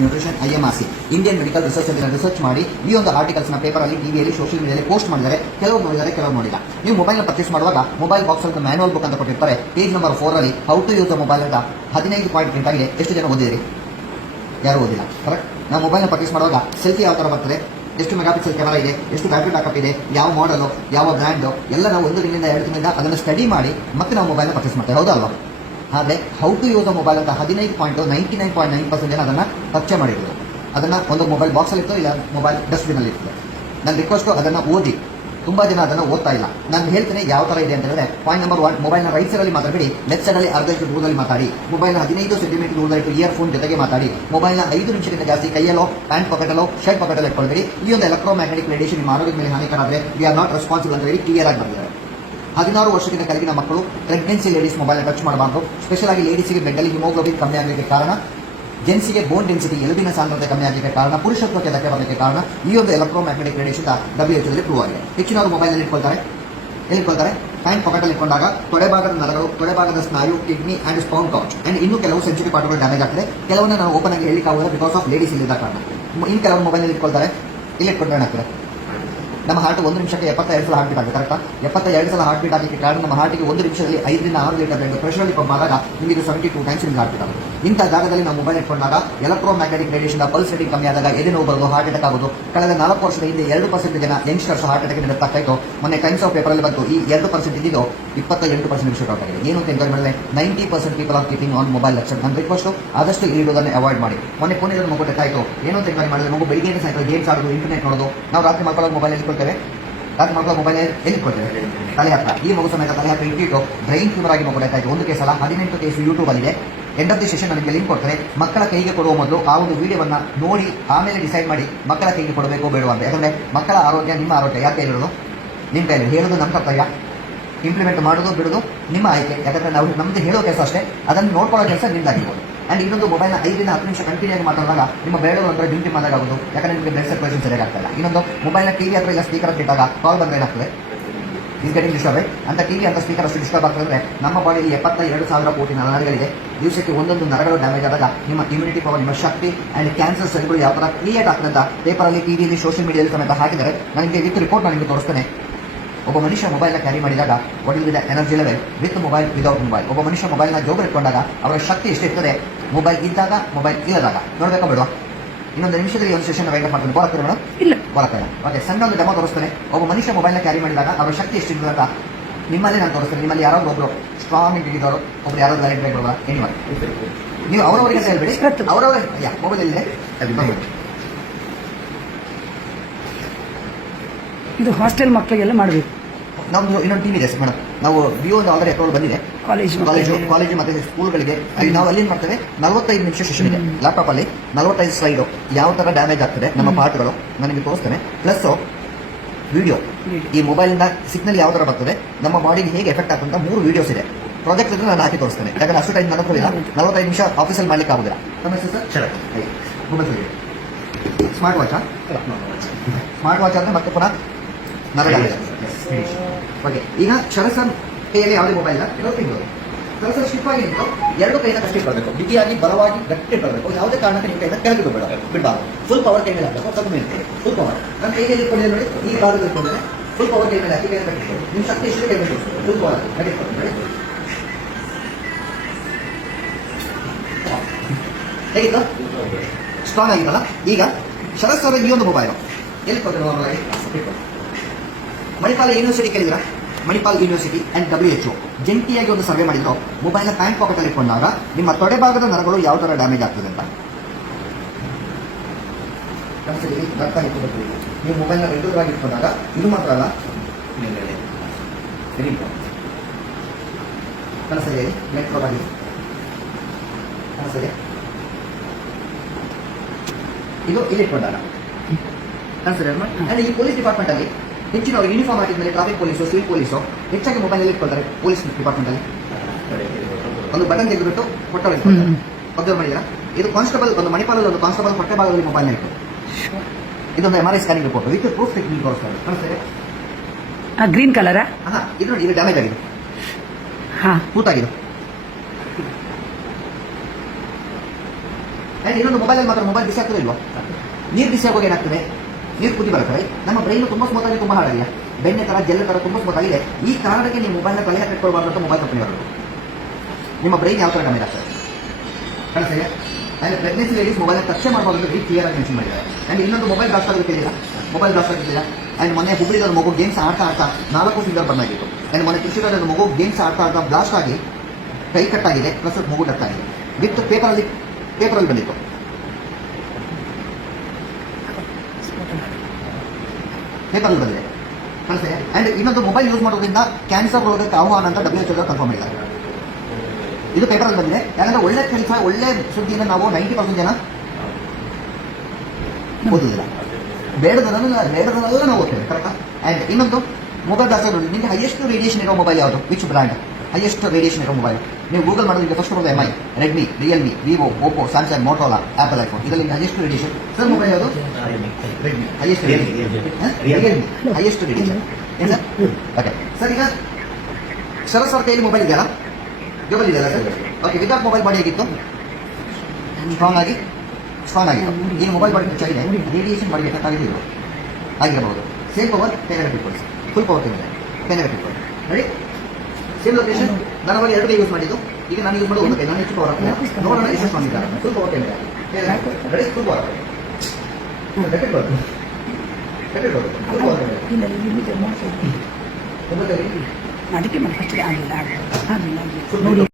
Nutrition IMRC Indian medical research centre research ಮಾಡಿ ಈ ಒಂದು ಆರ್ಟಿಕಲ್ಸ್ ನ ಪೇಪರ್ ಅಲ್ಲಿ ಟಿವಿಯಲ್ಲಿ ಸೋಷಿಯಲ್ ಮೀಡಿಯಾದಲ್ಲಿ ಪೋಸ್ಟ್ ಮಾಡಿದ್ದಾರೆ. ಕೆಲವರು ನೋಡಿದ್ದಾರೆ, ಕೆಲವರು ನೋಡಿಲ್ಲ. ನೀವು ಮೊಬೈಲ್ ಪರ್ಚೇಸ್ ಮಾಡುವಾಗ ಮೊಬೈಲ್ ಬಾಕ್ಸ್ ಅಂತ ಮ್ಯಾನುವಲ್ ಬುಕ್ ಅಂತ ಕೊಟ್ಟಿರ್ತಾರೆ. ಪೇಜ್ ನಂಬರ್ 4 ಅಲ್ಲಿ how to use the mobile ಅಂತ 15 ಪಾಯಿಂಟ್ ಪ್ರಿಂಟ್ ಆಗಿದೆ. ಎಷ್ಟು ಜನ ಓದಿದಿರಿ? ಯಾರು ಓದಿಲ್ಲ. ಕರೆಕ್ಟ್. ನಾವು ಮೊಬೈಲ್ ಪರ್ಚೇಸ್ ಮಾಡುವಾಗ ಸೆಲ್ಫಿ ಯಾವ ತರ ಬರ್ತದೆ, ಎಷ್ಟು ಮೆಗಾಪಿಕ್ಸೆಲ್ ಕ್ಯಾಮರಾ ಇದೆ, ಎಷ್ಟು ಬ್ಯಾಟರಿ ಬ್ಯಾಕಪ್ ಇದೆ, ಯಾವ ಮಾಡಲು, ಯಾವ ಬ್ರ್ಯಾಂಡ್ ಎಲ್ಲ ನಾವು 1 ತಿಂಗಳಿಂದ 2 ತಿಂಗಳಿಂದ ಅದನ್ನು ಸ್ಟಡಿ ಮಾಡಿ ಮತ್ತೆ ನಾವು ಮೊಬೈಲ್ ಪರ್ಚೇಸ್ ಮಾಡ್ತೇವೆ. ಹೌದಾ ಅಲ್ವಾ? ಆದರೆ how to use the mobile ಅಂತ 99.99% ಜನ ಅದನ್ನು ಪರಿಚಯ ಮಾಡಿರೋದು. ಅದನ್ನು ಒಂದು ಮೊಬೈಲ್ ಬಾಕ್ಸಲ್ಲಿ ಇತ್ತು, ಇಲ್ಲ ಮೊಬೈಲ್ ಡಸ್ಟ್ಬಿನಲ್ಲಿ ಇರ್ತದೆ. ನನ್ನ ರಿಕ್ವೆಸ್ಟು ಅದನ್ನು ಓದಿ. ತುಂಬಾ ಜನ ಅದನ್ನು ಓದ್ತಾ ಇಲ್ಲ. ನಾನು ಹೇಳ್ತೇನೆ ಯಾವ ತರ ಇದೆ ಅಂತ ಹೇಳಿದ್ರೆ, ಪಾಯಿಂಟ್ ನಂಬರ್ 1, ಮೊಬೈಲ್ನ ರೈಟ್ ಸೈಡ್ ಅಲ್ಲಿ ಮಾತಾಡಬೇಡಿ, ಲೆಫ್ಟ್ ಸೈಡ್ ಅಲ್ಲಿ ಅರ್ಧ ಇಷ್ಟು ದೂರದಲ್ಲಿ ಮಾತಾಡಿ. ಮೊಬೈಲ್ನ 15 ಸೆಂಟಿಮೀಟರ್ ದೂರದಲ್ಲಿಟ್ಟು ಇಯರ್ಫೋನ್ ಜೊತೆಗೆ ಮಾತಾಡಿ. ಮೊಬೈಲ್ನ 5 ನಿಮಿಷಕ್ಕಿಂತ ಜಾಸ್ತಿ ಕೈಯಲ್ಲೋ, ಪ್ಯಾಂಟ್ ಪಾಕೆಟಲ್ಲೋ, ಶರ್ಟ್ ಪಾಕೆಟಲ್ಲಿ ಇಟ್ಕೊಳ್ಬೇಡಿ. ಈ ಒಂದು ಎಲೆಕ್ಟ್ರೋಮ್ಯಾಗ್ನೆಟಿಕ್ ರೇಡಿಯೇಷನ್ ನಿಮ್ಮ ಆರೋಗ್ಯದ ಮೇಲೆ ಹಾನಿಕರ ಆದರೆ ವಿ ಆರ್ ನಾಟ್ ರೆಸ್ಪಾನ್ಸಿಬಲ್ ಅಂತ ಹೇಳಿ ಕ್ಲಿಯರ್ ಆಗಿ ಬಂದಿದ್ದಾರೆ. 16 ವರ್ಷಕ್ಕಿಂತ ಕೆಳಗಿನ ಮಕ್ಕಳು, ಪ್ರೆಗ್ನೆನ್ಸಿ ಲೇಡೀಸ್ ಮೊಬೈಲ್ ಟಚ್ ಮಾಡಬಾರ್ದು. ಸ್ಪೆಷಲ್ ಆಗಿ ಲೇಡೀಸ್ಗೆ ಬೆಡ್ಡಲ್ಲಿ ಹಿಮೋಗ್ಲೋಬಿನ್ ಕಮ್ಮಿ ಆಗಲಿಕ್ಕೆ ಕಾರಣ, ಜೆನ್ಸಿಗೆ ಬೋನ್ ಡೆನ್ಸಿಟಿ ಎಲುಬಿನ ಸಾಂದ್ರತೆ ಕಮ್ಮಿ ಆಗಲಿಕ್ಕೆ ಕಾರಣ, ಪುರುಷತ್ವಕ್ಕೆ ಧಕ್ಕೆ ಬರಲಿಕ್ಕೆ ಕಾರಣ ಈ ಒಂದು ಎಲೆಕ್ಟ್ರೋಮ್ಯಾಗ್ನೆಟಿಕ್ ರೇಡಿಯೇಷನ್ WHO ಪ್ರೂವ್ ಆಗಿದೆ. ಹೆಚ್ಚಿನವರು ಮೊಬೈಲ್ ಇಟ್ಕೊಳ್ತಾರೆ ಪ್ಯಾಂಟ್ ಪಾಕೆಟಲ್ಲಿ ಇಟ್ಕೊಂಡಾಗ ತೊಡೆಭಾಗದ ನರಗಳು, ತೊಡೆಭಾಗದ ಸ್ನಾಯು, ಕಿಡ್ನಿ ಅಂಡ್ ಸ್ಪೌನ್ ಕೌಚ್ ಅಂಡ್ ಇನ್ನೂ ಕೆಲವು ಸೆನ್ಸಿಟಿವ್ ಪಾರ್ಟ್ಗಳು ಡ್ಯಾಮೇಜ್ ಆಗ್ತದೆ. ಕೆಲವನ್ನ ನಾವು ಓಪನ್ ಆಗಿ ಹೇಳಿಕ್ಕಾಗೋಲ್ಲ ಬಿಕಾಸ್ ಆಫ್ ಲೇಡೀಸ್ ಇಲ್ಲದ ಕಾರಣ. ಇನ್ನು ಕೆಲವರು ಮೊಬೈಲ್ ಇಟ್ಕೊಳ್ತಾರೆ, ಇಲ್ಲಿ ಇಟ್ಕೊಂಡ್ರೆ ಏನಾಗ್ತದೆ, ನಮ್ಮ ಹಾರ್ಟ್ 1 ನಿಮಿಷಕ್ಕೆ 72 ಸಲ ಹಾರ್ಟ್ ಬೀಟ್ ಆಗುತ್ತೆ. ಕರೆಕ್ಟಾ? 72 ಸಲ ಹಾರ್ಟ್ ಬೀಟ್ ಆಗಲಿಕ್ಕೆ ಕಾರಣ ನಮ್ಮ ಹಾರ್ಟಿಗೆ 1 ನಿಮಿಷದಲ್ಲಿ 5 ರಿಂದ 6 ಲೀಟರ್ ಬ್ಲಡ್ ಪ್ರೆಷರ್ ಪಂಪ್ ಆದಾಗ ನಿಮಗೆ 72 ಟೈಮ್ಸ್ ನಿಮ್ಗೆ ಹಾರ್ಟ್ ಬೀಟ್ ಆಗುತ್ತೆ. ಇಂಥ ಜಾಗದಲ್ಲಿ ನಾವು ಮೊಬೈಲ್ ಇಟ್ಕೊಂಡಾಗ ಎಲೆಕ್ಟ್ರೋಮ್ಯಾಗ್ನೆಟಿಕ್ ರೇಡಿಯೇಷನ್ ಪಲ್ಸ್ ರೇಟಿಂಗ್ ಕಮ್ಮಿ ಆದಾಗ ಎದೆ ನೋವು ಬರೋದು, ಹಾರ್ಟ್ ಅಟ್ಯಾಕ್ ಆಗೋದು. ಕಳೆದ 4 ವರ್ಷದ ಹಿಂದೆ 2% ಜನ ಯಂಗ್ಸ್ಟರ್ಸ್ ಹಾರ್ಟ್ ಅಟ್ಯಾಕ್ ಡೆತ್ ಆಗ್ತಾ ಇತ್ತು. ಮೊನ್ನೆ ಟೈಮ್ಸ್ ಆಫ್ ಪೇಪರ್ ಅಲ್ಲಿ ಬಂತು, ಈ 2% ಇದ್ದಿದ್ದು 28% ಶೂಟ್ ಔಟ್ ಆಗಿದೆ. ಏನು ಅಂತ ಎಂಕ್ವೈರಿ ಮಾಡಿದ್ರೆ 90% people are keeping on mobile lecture. ನನ್ನ ರಿಕ್ವೆಸ್ಟ್ ಆದಷ್ಟು ಈ ವಿಡಿಯೋದನ್ನು ಅವಾಯ್ಡ್ ಮಾಡಿ. ಮೊನ್ನೆ ಫೋನಿಗೆ ಮಗು ಡೆತ್ ಆಯಿತು. ಏನು ಅಂತ ಎಂಕ್ವೈರಿ ಮಾಡಿದ್ರೆ ಮಗು ಬೆಳಿಗ್ಗೆ ಸಾಯಂಕಾಲ ಗೇಮ್ಸ್ ಆಡೋದು, ಇಂಟರ್ನೆಟ್ ನೋಡೋದು. ನಾವು ರಾತ್ರಿ ಮಕ್ಕಳ ಮೊಬೈಲ್ ಇಟ್ಕೊಳ್ತೇವೆ, ರಾತ್ರಿ ಮಕ್ಕಳ ಮೊಬೈಲ್ ಎಲ್ಲಿ ಕೊಡ್ತೇವೆ? ತಲೆ ಹತ್ರ. ಈ ಮಗು ಸಮೇತ ತಲೆ ಹತ್ರ ಇಟ್ಟಿಟ್ಟು ಬ್ರೈನ್ ಟ್ಯೂಮರ್ ಆಗಿ ಮಗು ಡೆತ್ ಆಯಿತು. ಒಂದು ಕೇಸಲ್ಲ, 18 ಕೇಸು ಯೂಟ್ಯೂಬ್ ಅಲ್ಲಿ ಇದೆ. ಎಂಡ್ ಆಫ್ ದಿ ಸೆಷನ್ ನನಗೆ ಲಿಂಕ್ ಕೊಡ್ತಾರೆ. ಮಕ್ಕಳ ಕೈಗೆ ಕೊಡುವ ಮೊದಲು ಆ ಒಂದು ವಿಡಿಯೋವನ್ನ ನೋಡಿ ಆಮೇಲೆ ಡಿಸೈಡ್ ಮಾಡಿ ಮಕ್ಕಳ ಕೈಗೆ ಕೊಡಬೇಕು ಬೇಡವಾ ಅಂತ. ಯಾಕಂದ್ರೆ ಮಕ್ಕಳ ಆರೋಗ್ಯ ನಿಮ್ಮ ಆರೋಗ್ಯ ಯಾಕೆ ಇರೋದು ನಿಮ್ಮ ಕೈಯಲ್ಲಿ. ಹೇಳೋದು ನಮ್ಮ ಕರ್ತವ್ಯ, ಇಂಪ್ಲಿಮೆಂಟ್ ಮಾಡೋದು ಬಿಡೋದು ನಿಮ್ಮ ಆಯ್ಕೆ. ಯಾಕಂದ್ರೆ ನಾವು ನಮ್ದು ಹೇಳೋ ಕೆಲಸ ಅಷ್ಟೇ, ಅದನ್ನು ನೋಡ್ಕೊಳ್ಳೋ ಕೆಲಸ ನಿಮ್ದಾಗಿರ್ಬೋದು. ಅಂಡ್ ಇನ್ನೊಂದು ಮೊಬೈಲ್ನ 5 ರಿಂದ 10 ನಿಮಿಷ ಕಂಟಿನ್ಯೂ ಆಗಿ ಮಾತಾಡಿದಾಗ ನಿಮ್ಮ ಬೆರಳು ಒಂಥರ ಡ್ಯೂಟಿ ಮಾಡಿದಾಗ ಆಗೋದು. ಯಾಕಂದ್ರೆ ನಿಮಗೆ ಬ್ಲಡ್ ಸರ್ಕ್ಯುಲೇಷನ್ ಸರಿಯಾಗಿ ಆಗ್ತಾ ಇಲ್ಲ. ಇನ್ನೊಂದು ಮೊಬೈಲ್ನ ಟಿವಿ ಹತ್ರ ಇಲ್ಲ ಸ್ಪೀಕರ್ ಅಂತ ಇಟ್ಟಾಗ ಕಾಲ್ ಬಂದ್ರೆ ಏನಾಗ್ತದೆ, ಇಸ್ ಗೆಟಿಂಗ್ ಡಿಸ್ಟರ್ಬ್. ಅಂತ ಟಿವಿ ಅಂತ ಸ್ಪೀಕರ್ ಅಷ್ಟು ಡಿಸ್ಟರ್ಬ್ ಆಗ್ತದೆ ಅಂದ್ರೆ ನಮ್ಮ ಬಾಡಿಯಲ್ಲಿ 72,000 ಕೋಟಿ ನರಗಳಿದೆ. ದಿವಸಕ್ಕೆ ಒಂದೊಂದು ನರಗಳು ಡ್ಯಾಮೇಜ್ ಆದಾಗ ನಿಮ್ಮ ಇಮ್ಯುನಿಟಿ ಪವರ್, ನಿಮ್ಮ ಶಕ್ತಿ ಅಂಡ್ ಕ್ಯಾನ್ಸರ್ ಸೆಲ್ಗಳು ಯಾವ ತರ ಕ್ರಿಯೇಟ್ ಆಗ್ತದೆ ಅಂತ ಪೇಪರಲ್ಲಿ, ಟಿವಿಯಲ್ಲಿ, ಸೋಷಿಯಲ್ ಮೀಡಿಯಾದಲ್ಲಿ ಸಮೇತ ಹಾಕಿದರೆ ನನಗೆ ವಿತ್ ರಿಪೋರ್ಟ್ ನಾನು ನಿಮಗೆ ತೋರಿಸ್ತೇನೆ. ಒಬ್ಬ ಮನುಷ್ಯ ಮೊಬೈಲ್ನ ಕ್ಯಾರಿ ಮಾಡಿದಾಗ what is the energy level with mobile, without mobile. ಒಬ್ಬ ಮನುಷ್ಯ ಮೊಬೈಲ್ನ ಜೋಬ್ ಇಟ್ಕೊಂಡಾಗ ಅವರ ಶಕ್ತಿ ಎಷ್ಟಿರ್ತದೆ ಮೊಬೈಲ್ ಇದ್ದಾಗ, ಮೊಬೈಲ್ ಇಲ್ಲದಾಗ. ನೋಡ್ಬೇಕಾ ಬೇಡವಾ? ಇನ್ನೊಂದು ನಿಮಿಷದಲ್ಲಿ ಒಂದು ಸೆಷನ್ ವೈಂಡ್ ಅಪ್ ಮಾಡ್ತೀನಿ. ಬರತ್ತಾರೆ ಮೇಡಮ್? ಇಲ್ಲ, ಬರತ್ತಾರೆ. ಓಕೆ, ಸಣ್ಣ ಒಂದು ಡೆಮೋ ತೋರಿಸ್ತೇನೆ. ಒಬ್ಬ ಮನುಷ್ಯ ಮೊಬೈಲ್ನ ಕ್ಯಾರಿ ಮಾಡಿದಾಗ ಅವರ ಶಕ್ತಿ ಎಷ್ಟಿರ್ತದೆ ಅಂತ ನಿಮ್ಮಲ್ಲಿ ನಾನು ತೋರಿಸ್ತೇನೆ. ನಿಮ್ಮಲ್ಲಿ ಯಾರೋ ಒಬ್ಬರು ಸ್ಟ್ರಾಂಗ್ ಇಂಟಿಗಿದವರು, ಒಬ್ರು ಯಾರೋ ಲೈಟ್ ಬ್ರೇಕ್ ಬರೋಲ್ಲ, ಏನಿಲ್ಲ. ನೀವು ಅವರವರಿಗೆ ಹೇಳ್ಬೇಡಿ, ಅವರವರೇ ಮೊಬೈಲ್ ಇದೆ. ಇದು ಹಾಸ್ಟೆಲ್ ಮಕ್ಕಳಿಗೆಲ್ಲ ಮಾಡಬೇಕು. ನಮ್ದು ಇನ್ನೊಂದು ಟೀಮ್ ಇದೆ ಮೇಡಮ್. ನಾವು ವಿವೋ ಒಂದು ಆಲ್ರೆಡಿ ಅಕೌಂಟ್ ಬಂದಿದೆ. ಕಾಲೇಜು ಮತ್ತೆ ಸ್ಕೂಲ್ಗಳಿಗೆ ನಾವು ಅಲ್ಲಿ ಮಾಡ್ತೇವೆ. 45 ನಿಮಿಷ ಸೆಷನ್ ಇದೆ. ಲ್ಯಾಪ್ಟಾಪ್ ಅಲ್ಲಿ 45 ಸ್ಲೈಡ್ ಯಾವ ತರ ಡ್ಯಾಮೇಜ್ ಆಗ್ತದೆ ನಮ್ಮ ಪಾರ್ಟ್ಗಳು ನನಗೆ ತೋರಿಸ್ತೇನೆ. ಪ್ಲಸ್ ವಿಡಿಯೋ, ಈ ಮೊಬೈಲ್ನ ಸಿಗ್ನಲ್ ಯಾವ ತರ ಬರ್ತದೆ, ನಮ್ಮ ಬಾಡಿಗೆ ಹೇಗೆ ಎಫೆಕ್ಟ್ ಆಗ್ತದೆ ಅಂತ 3 ವಿಡಿಯೋಸ್ ಇದೆ. ಪ್ರಾಜೆಕ್ಟ್ ಇದ್ರೆ ನಾನು ಹಾಕಿ ತೋರಿಸ್ತೇನೆ. ಯಾಕಂದ್ರೆ ಅಷ್ಟು ಟೈಮ್ ನನ್ನ ಹತ್ರ ಇಲ್ಲ. 45 ನಿಮಿಷ ಆಫೀಸಲ್ಲಿ ಮಾಡ್ಲಿಕ್ಕೆ ಆಗುದಿಲ್ಲ. ಸ್ಮಾರ್ಟ್ ವಾಚ್, ಸ್ಮಾರ್ಟ್ ವಾಚ್ ಅಂದ್ರೆ ಮತ್ತೆ ಪುನಃ ಓಕೆ. ಈಗ ಶರತ್ ಸರ್ ಕೈಯಲ್ಲಿ ಯಾವುದೇ ಮೊಬೈಲ್ ಇಲ್ಲ, ಶರತ್ ಸರ್ ಸ್ಟಿಪ್ ಆಗಿ ನಿಂತು 2 ಕೈಯಿಂದ ಕಷ್ಟ ಇಟ್ಕೊಳ್ಬೇಕು. ಬಿಗಿಯಾಗಿ ಬಲವಾಗಿ ಗಟ್ಟಿ ಇಟ್ಕೊಳ್ಬೇಕು. ಯಾವುದೇ ಕಾರಣಕ್ಕೆ ನಿಮ್ಮ ಕೈಯಿಂದ ಕೆಳಗೆ ಬಿಡಬಾರ್ದು. ಫುಲ್ ಪವರ್ ಕೈ ಮೇಲೆ ಹಾಕಬೇಕು. ಸ್ವಲ್ಪ ಮೇಲೆ ಫುಲ್ ಪವರ್. ನನ್ನ ಕೈಗೆ ಇಟ್ಕೊಂಡಿದೆ ನೋಡಿ, ಈ ಭಾಗದಲ್ಲಿ ಇಟ್ಕೊಂಡಿದೆ. ಫುಲ್ ಪವರ್ ಕೈ ಮೇಲೆ ಹಾಕಿ ಕೈ ಕಟ್ಟಿಕೊಳ್ಳಿ. ನಿಮ್ಮ ಶಕ್ತಿ ಎಷ್ಟು ಕೈ ಮೇಲೆ ಫುಲ್ ಪವರ್ ಕಟ್ಟಿಕೊಳ್ಳಿ ನೋಡಿ. ಹೇಗಿತ್ತು? ಸ್ಟ್ರಾಂಗ್ ಆಗಿತ್ತಲ್ಲ. ಈಗ ಶರತ್ ಸರ್ ಈ ಒಂದು ಮೊಬೈಲ್ ಎಲ್ಲಿ ಕೊಡ್ತಾರೆ? ಮಣಿಪಾಲ್ ಯೂನಿವರ್ಸಿಟಿ ಕೇಳಿದ್ರ? ಮಣಿಪಾಲ್ ಯೂನಿವರ್ಸಿಟಿ ಅಂಡ್ WHO ಜಂಟಿಯಾಗಿ ಒಂದು ಸರ್ವೆ ಮಾಡಿದ್ರು. ಮೊಬೈಲ್ನ ಪ್ಯಾಂಟ್ ಪಾಕೆಟ್ ಅಲ್ಲಿ ಇಟ್ಕೊಂಡಾಗ ನಿಮ್ಮ ತೊಡೆಭಾಗದ ನರಗಳು ಯಾವ ತರ ಡ್ಯಾಮೇಜ್ ಆಗ್ತದೆ ಅಂತ. ನೀವು ಮೊಬೈಲ್ನ ರೆಗ್ಯುಲರ್ ಆಗಿ ಇಟ್ಕೊಂಡಾಗ ಇದು ಮಾತ್ರ ಅಲ್ಲ, ಕನಸರಿ ನೆಟ್ವರ್ಕ್ ಆಗಿ ಕನಸರಿ ಇದು ಇಲ್ಲಿ ಇಟ್ಕೊಂಡಾಗ ಕನಸರಿ. ಅಂಡ್ ಈ ಪೊಲೀಸ್ ಡಿಪಾರ್ಟ್ಮೆಂಟ್ ಅಲ್ಲಿ ಹೆಚ್ಚಿನವರು ಯೂನಿಫಾರ್ಮ್ ಹಾಕಿದ್ಮೇಲೆ ಟ್ರಾಫಿಕ್ ಪೊಲೀಸು, ಸಿವಿಲ್ ಪೊಲೀಸು ಹೆಚ್ಚಾಗಿ ಮೊಬೈಲ್ ಇಟ್ಕೊಳ್ತಾರೆ. ಪೊಲೀಸ್ ಡಿಪಾರ್ಟ್ಮೆಂಟ್ ಅಲ್ಲಿ ಒಂದು ಬಟನ್ ತೆಗೆದುಬಿಟ್ಟು ಹೊಟ್ಟೆ ಅಬ್ಸರ್ವ್ ಮಾಡಿದ್ದೀರಾ? ಇದು ಕಾನ್ಸ್ಟೇಬಲ್, ಒಂದು ಮಣಿಪಾಲಲ್ಲಿ ಒಂದು ಕಾನ್ಸ್ಟೇಬಲ್ ಹೊಟ್ಟೆ ಭಾಗದಲ್ಲಿ ಮೊಬೈಲ್ ಇಟ್ಟು ಇದೊಂದು MRI scanning report with proof technique ತೋರಿಸ್ತಾರೆ. ಕಾಣಿಸ್ತದೆ? ಗ್ರೀನ್ ಕಲರಾ? ಇದು ನೋಡಿ, ಇದು ಡ್ಯಾಮೇಜ್ ಆಗಿದೆ, ಕೂತಾಗಿದೆ. ಆ್ಯಂಡ್ ಇನ್ನೊಂದು ಮೊಬೈಲಲ್ಲಿ ಮಾತ್ರ ಮೊಬೈಲ್ ಬಿಸಿ ಆಗ್ತದೆ ಇಲ್ವಾ? ನೀರು ಬಿಸಿ ಆಗೋಗಿ ಏನಾಗ್ತದೆ, ನೀರು ಕುದಿ ಬರ್ತದೆ, ನಮ್ಮ ಬ್ರೈನ್ ತುಂಬ ಸ್ಮೂತ್ ಆಗಿ ತುಂಬ ಹಾಳಾಗಿಲ್ಲ, ಬೆಣ್ಣೆ ಥರ ಜೆಲ್ ಥರ ತುಂಬ ಸ್ಮೂತ್ ಆಗಿದೆ. ಈ ಕಾರಣಕ್ಕೆ ನೀವು ಮೊಬೈಲ್ನ ತಲೆ ಹಾಕಿಟ್ಕೊಳ್ಬಾರ್ದು ಅಂತ ಮೊಬೈಲ್ ಕಂಪನಿ ಬರೋದು. ನಿಮ್ಮ ಬ್ರೈನ್ ಯಾವ ಥರ ಕಮ್ಮಿ ಆಗ್ತದೆ ಕಳಿಸಿದೆ. ಆ್ಯಂಡ್ ಪ್ರೆಗ್ನೆನ್ಸಿ ಲೇಡೀಸ್ ಮೊಬೈಲ್ನ ಟಚ್ ಮಾಡಬಾರ್ದು ಅಂತ ಕ್ಲಿಯರ್ ಆಗಿ ಮೆನ್ಷನ್ ಮಾಡಿದ್ದಾರೆ. ಆ್ಯಂಡ್ ಇನ್ನೊಂದು ಮೊಬೈಲ್ ಬ್ಲಾಸ್ಟ್ ಆಗೋದಿಲ್ಲ, ಮೊಬೈಲ್ ಬ್ಲಾಸ್ಟ್ ಆಗಿದ್ದಿಲ್ಲ. ಆ್ಯಂಡ್ ಮೊನ್ನೆ ಹುಬ್ಳಿದ ಮಗು ಗೇಮ್ಸ್ ಆಡ್ತಾ 4 ಫಿಂಗರ್ ಬಂದಾಗಿತ್ತು. ಆ್ಯಂಡ್ ಮೊನ್ನೆ ಕೃಷಿಗಾರದ ಮಗು ಗೇಮ್ಸ್ ಆಡ್ತಾ ಬ್ಲಾಸ್ಟ್ ಆಗಿ ಕೈ ಕಟ್ಟಾಗಿದೆ, ಪ್ಲಸ್ ಮಗು ಡಟ್ ಆಗಿದೆ. ವಿತ್ ಪೇಪರಲ್ಲಿ ಬಂದಿತ್ತು. ಪೇಪರಲ್ಲಿ ಬಂದಿದೆ ಕಳಿಸಿದೆ. ಆ್ಯಂಡ್ ಇನ್ನೊಂದು ಮೊಬೈಲ್ ಯೂಸ್ ಮಾಡೋದ್ರಿಂದ ಕ್ಯಾನ್ಸರ್ ರೋಗಕ್ಕೆ ಆಹ್ವಾನ ಅಂತ WHO ಕನ್ಫರ್ಮ್ ಮಾಡಿದ್ದಾರೆ. ಇದು ಪೇಪರಲ್ಲಿ ಬಂದಿದೆ. ಯಾಕಂದ್ರೆ ಒಳ್ಳೆ ಕೆಲಸ, ಒಳ್ಳೆ ಸುದ್ದಿಯನ್ನು ನಾವು 90% ಜನ ಓದುದಿಲ್ಲ, ಬೇಡದನ್ನೆಲ್ಲ ನಾವು ಓದ್ತೇವೆ, ಕರೆಕ್ಟಾ? ಆ್ಯಂಡ್ ಇನ್ನೊಂದು ಮೊಬೈಲ್ ಬ್ಲಾಸ್ಟ್ ನಿಮಗೆ ಹೈಯೆಸ್ಟ್ ರೇಡಿಯೇಷನ್ ಇರೋ ಮೊಬೈಲ್ ಯಾವುದು? ವಿಚ್ ಬ್ರ್ಯಾಂಡ್ ಹೈಯೆಸ್ಟ್ ರೇಡಿಯೇಷನ್ ಇರೋ ಮೊಬೈಲ್? ನೀವು ಗೂಗಲ್ ಮಾಡೋದಕ್ಕೆ ಫಸ್ಟ್ ಬರೋದು MI, Redmi, Realme, Vivo, Oppo, Samsung, ಮೋಟೋಲಾ, apple, iPhone. ಇದರಲ್ಲಿ ಹೈಯೆಸ್ಟ್ ರೇಡಿಯೇಷನ್ ಸರ್ ಮೊಬೈಲ್ ಯಾವುದು? Redmi highest Realme highest radiation. ಏನು ಸರ್? ಓಕೆ ಸರ್, ಈಗ ಶರತ್ ಸರ್ ಕೈಯಲ್ಲಿ ಮೊಬೈಲ್ ಇದೆಯಲ್ಲ, ಜೋಬಲ್ ಇದೆಯಲ್ಲ sir? Okay, without mobile body ಹೇಗಿತ್ತು? ಸ್ಟ್ರಾಂಗ್ ಆಗಿತ್ತು. ಈಗ ಮೊಬೈಲ್ ಬಾಡಿ ಹೆಚ್ಚಾಗಿದೆ, ರೇಡಿಯೇಷನ್ ಬಾಡಿ ಎಫೆಕ್ಟ್ ಆಗಿರಬಹುದು. ಸೇಮ್ ಪವರ್ ಕೈನಾಗ ಇಟ್ಕೊಳ್ಳಿ, ಫುಲ್ ಪವರ್ ಕೈನಾಗ ಇಟ್ಕೊಳ್ಳಿ. ರೆಡಿ? Same location. ನಾನು ಅವಾಗ 2 ಕೈ ಯೂಸ್ ಮಾಡಿದ್ದು, ಈಗ ನಾನು ಯೂಸ್ ಮಾಡೋದು 1 ಕೈ. ನಾನು ಎಷ್ಟು ಪವರ್ ಆಗ್ತದೆ ನೋಡೋಣ, ಎಷ್ಟು ಸ್ಟ್ರಾಂಗ್ ಇದ್ದಾರೆ. ಫುಲ್ ಪವರ್ ಕೈನಾಗ ರೆಡಿ, ಫುಲ್ ಪವರ್ ಅದಕ್ಕೆ ಮತ್ತೆ ಫಸ್ಟ್ ಆಗಲಿಲ್ಲ ನೋಡಿ.